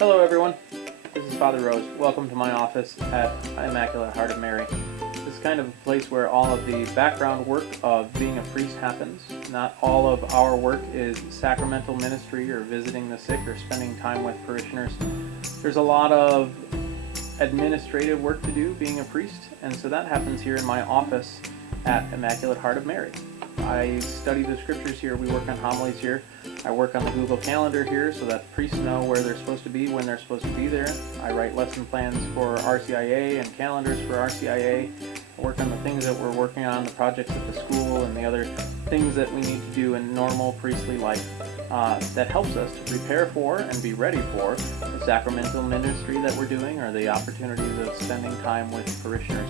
Hello everyone, this is Father Rose. Welcome to my office at Immaculate Heart of Mary. This is kind of a place where all of the background work of being a priest happens. Not all of our work is sacramental ministry or visiting the sick or spending time with parishioners. There's a lot of administrative work to do being a priest, and so that happens here in my office at Immaculate Heart of Mary. I study the scriptures here, we work on homilies here. I work on the Google Calendar here so that priests know where they're supposed to be, when they're supposed to be there. I write lesson plans for RCIA and calendars for RCIA. I work on the things that we're working on, the projects at the school, and the other things that we need to do in normal priestly life that helps us to prepare for and be ready for the sacramental ministry that we're doing or the opportunities of spending time with parishioners.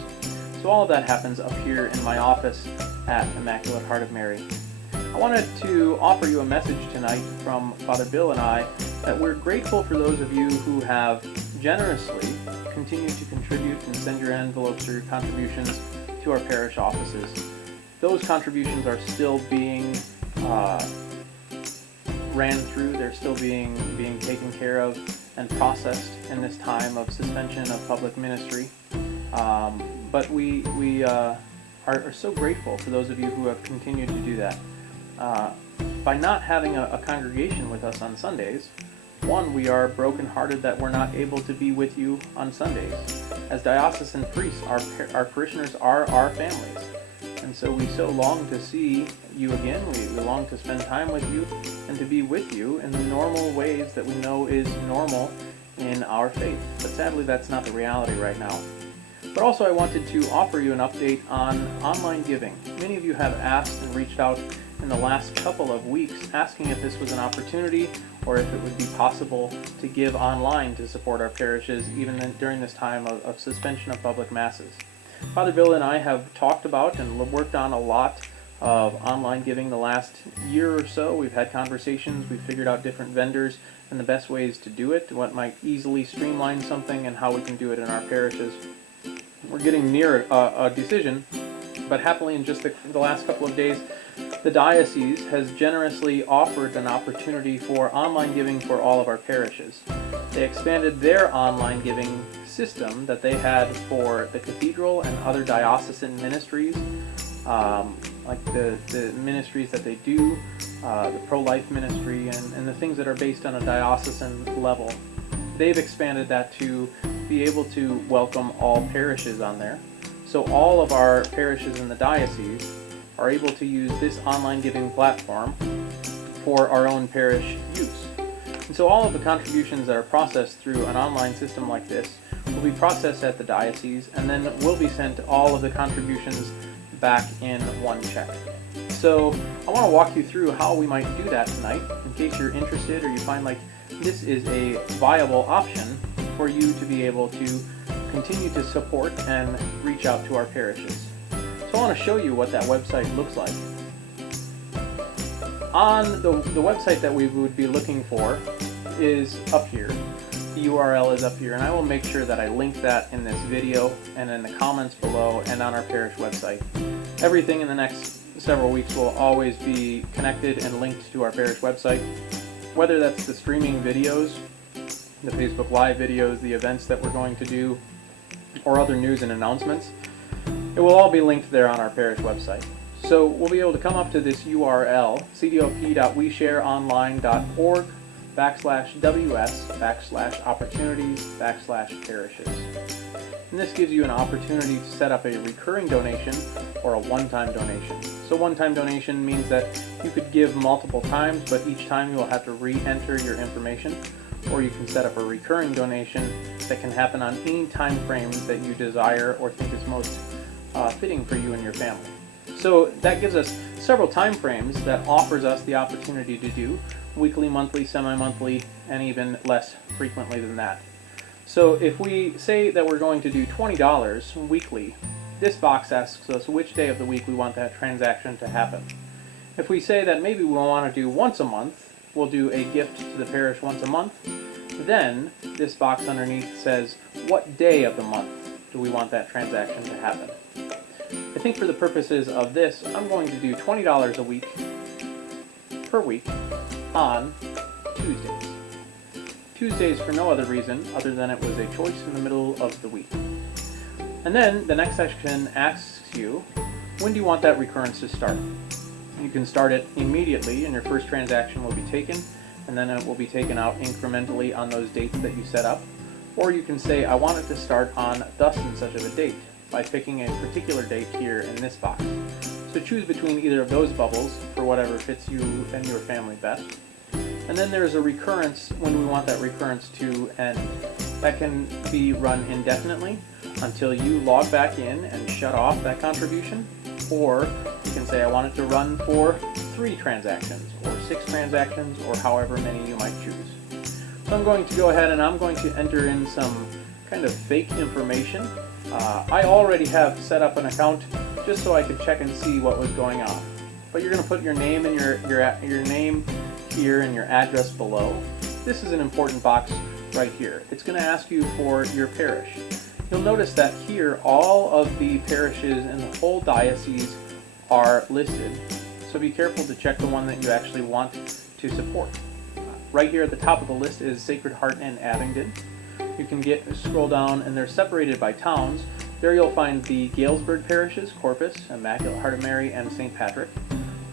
So all of that happens up here in my office at Immaculate Heart of Mary. I wanted to offer you a message tonight from Father Bill and I that we're grateful for those of you who have generously continued to contribute and send your envelopes or your contributions to our parish offices. Those contributions are still being ran through, they're still being taken care of and processed in this time of suspension of public ministry. But we are so grateful for those of you who have continued to do that. By not having a congregation with us on Sundays, one, we are brokenhearted that we're not able to be with you on Sundays. As diocesan priests, our parishioners are our families. And so we so long to see you again, we long to spend time with you and to be with you in the normal ways that we know is normal in our faith. But sadly, that's not the reality right now. But also I wanted to offer you an update on online giving. Many of you have asked and reached out in the last couple of weeks asking if this was an opportunity or if it would be possible to give online to support our parishes even during this time of suspension of public masses. Father Bill and I have talked about and worked on a lot of online giving the last year or so. We've had conversations, we've figured out different vendors and the best ways to do it, what might easily streamline something and how we can do it in our parishes. We're getting near a decision, but happily in just the last couple of days, the diocese has generously offered an opportunity for online giving for all of our parishes. They expanded their online giving system that they had for the cathedral and other diocesan ministries, like the ministries that they do, the pro-life ministry, and the things that are based on a diocesan level. They've expanded that to be able to welcome all parishes on there. So all of our parishes in the diocese are able to use this online giving platform for our own parish use. And so all of the contributions that are processed through an online system like this will be processed at the diocese and then will be sent all of the contributions back in one check. So I want to walk you through how we might do that tonight in case you're interested or you find like this is a viable option for you to be able to continue to support and reach out to our parishes. So I want to show you what that website looks like. On the website that we would be looking for is up here. The URL is up here, and I will make sure that I link that in this video and in the comments below and on our parish website. Everything in the next several weeks will always be connected and linked to our parish website, whether that's the streaming videos, the Facebook Live videos, the events that we're going to do, or other news and announcements. It will all be linked there on our parish website. So we'll be able to come up to this URL, cdop.weshare.online.org/ws/opportunities/parishes. And this gives you an opportunity to set up a recurring donation or a one-time donation. So one-time donation means that you could give multiple times, but each time you will have to re-enter your information. Or you can set up a recurring donation that can happen on any time frame that you desire or think is most fitting for you and your family. So that gives us several time frames that offers us the opportunity to do weekly, monthly, semi-monthly, and even less frequently than that. So if we say that we're going to do $20 weekly, this box asks us which day of the week we want that transaction to happen. If we say that maybe we want to do once a month, we'll do a gift to the parish once a month, then this box underneath says what day of the month do we want that transaction to happen. I think for the purposes of this, I'm going to do $20 a week per week on Tuesdays. Tuesdays for no other reason other than it was a choice in the middle of the week. And then the next section asks you, when do you want that recurrence to start? You can start it immediately and your first transaction will be taken, and then it will be taken out incrementally on those dates that you set up. Or you can say, I want it to start on thus and such of a date, by picking a particular date here in this box. So choose between either of those bubbles for whatever fits you and your family best. And then there's a recurrence when we want that recurrence to end. That can be run indefinitely until you log back in and shut off that contribution, or you can say I want it to run for 3 transactions or 6 transactions or however many you might choose. So I'm going to go ahead and I'm going to enter in some kind of fake information. I already have set up an account just so I could check and see what was going on. But you're going to put your name and your name here and your address below. This is an important box right here. It's going to ask you for your parish. You'll notice that here all of the parishes in the whole diocese are listed. So be careful to check the one that you actually want to support. Right here at the top of the list is Sacred Heart and Abingdon. You can scroll down and they're separated by towns. There you'll find the Galesburg parishes, Corpus, Immaculate Heart of Mary, and St. Patrick.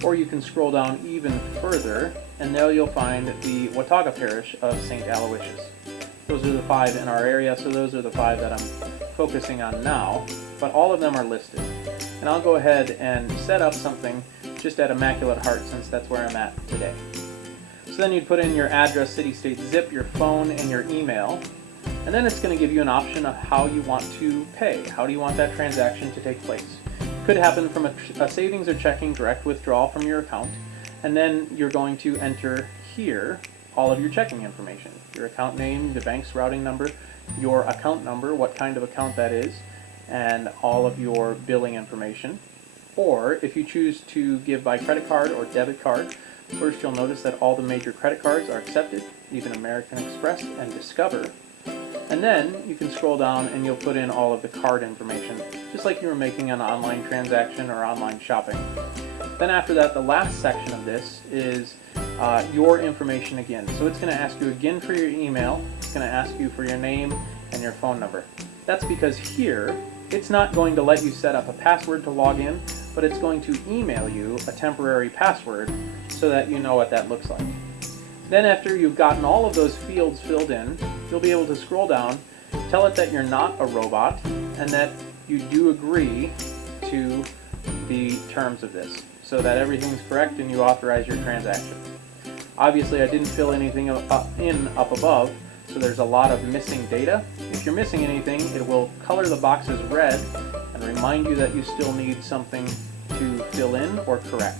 Or you can scroll down even further and there you'll find the Watauga parish of St. Aloysius. Those are the 5 in our area, so those are the 5 that I'm focusing on now, but all of them are listed. And I'll go ahead and set up something just at Immaculate Heart since that's where I'm at today. So then you'd put in your address, city, state, zip, your phone, and your email. And then it's going to give you an option of how you want to pay. How do you want that transaction to take place? It could happen from a savings or checking direct withdrawal from your account. And then you're going to enter here all of your checking information. Your account name, the bank's routing number, your account number, what kind of account that is, and all of your billing information. Or if you choose to give by credit card or debit card, first you'll notice that all the major credit cards are accepted, even American Express and Discover. And then you can scroll down and you'll put in all of the card information, just like you were making an online transaction or online shopping. Then after that, the last section of this is your information again. So it's going to ask you again for your email, it's going to ask you for your name and your phone number. That's because here, it's not going to let you set up a password to log in, but it's going to email you a temporary password so that you know what that looks like. Then after you've gotten all of those fields filled in, you'll be able to scroll down, tell it that you're not a robot, and that you do agree to the terms of this, so that everything's correct and you authorize your transaction. Obviously I didn't fill anything up above, so there's a lot of missing data. If you're missing anything, it will color the boxes red and remind you that you still need something to fill in or correct.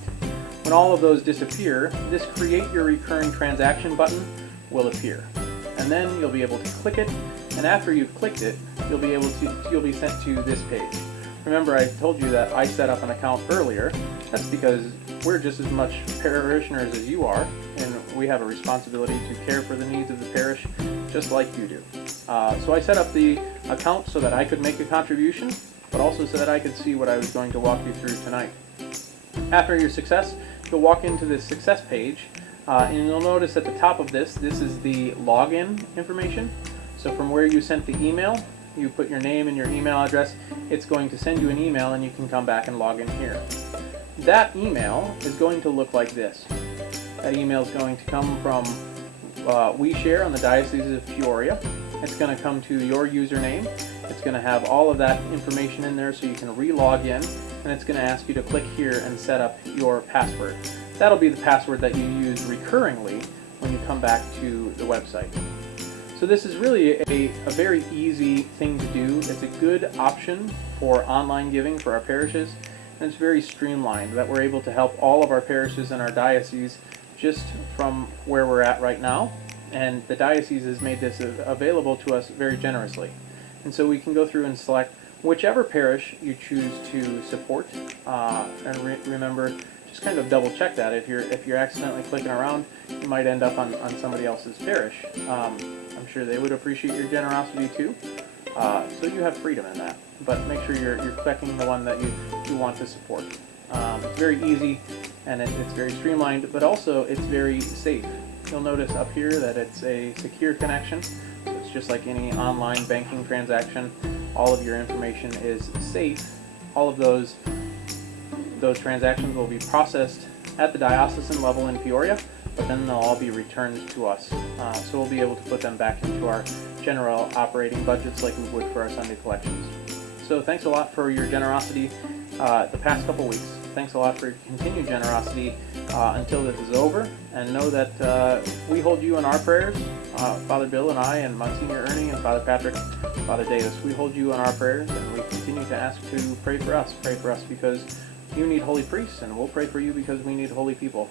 When all of those disappear, this Create Your Recurring Transaction button will appear. And then you'll be able to click it, and after you've clicked it, you'll be sent to this page. Remember, I told you that I set up an account earlier. That's because we're just as much parishioners as you are, and we have a responsibility to care for the needs of the parish just like you do. So I set up the account so that I could make a contribution, but also so that I could see what I was going to walk you through tonight. After your success, you'll walk into this success page, and you'll notice at the top of this is the login information. So from where you sent the email, you put your name and your email address, it's going to send you an email and you can come back and log in here. That email is going to look like this. That email is going to come from We Share on the Diocese of Peoria. It's going to come to your username. It's going to have all of that information in there so you can re-log in, and it's going to ask you to click here and set up your password. That'll be the password that you use recurringly when you come back to the website. So this is really a very easy thing to do. It's a good option for online giving for our parishes, and it's very streamlined that we're able to help all of our parishes in our diocese just from where we're at right now. And the diocese has made this available to us very generously. And so we can go through and select whichever parish you choose to support. And remember, just kind of double check that. If you're accidentally clicking around, you might end up on somebody else's parish. I'm sure they would appreciate your generosity too. So you have freedom in that. But make sure you're clicking the one that you want to support. It's very easy and it's very streamlined, but also it's very safe. you'll notice up here that it's a secure connection. So it's just like any online banking transaction. All of your information is safe. All of those transactions will be processed at the diocesan level in Peoria, but then they'll all be returned to us. So we'll be able to put them back into our general operating budgets like we would for our Sunday collections. So thanks a lot for your generosity the past couple weeks. Thanks a lot for your continued generosity until this is over. And know that we hold you in our prayers, Father Bill and I, and Monsignor Ernie and Father Patrick, Father Davis. We hold you in our prayers, and we continue to ask to pray for us. Pray for us because you need holy priests, and we'll pray for you because we need holy people.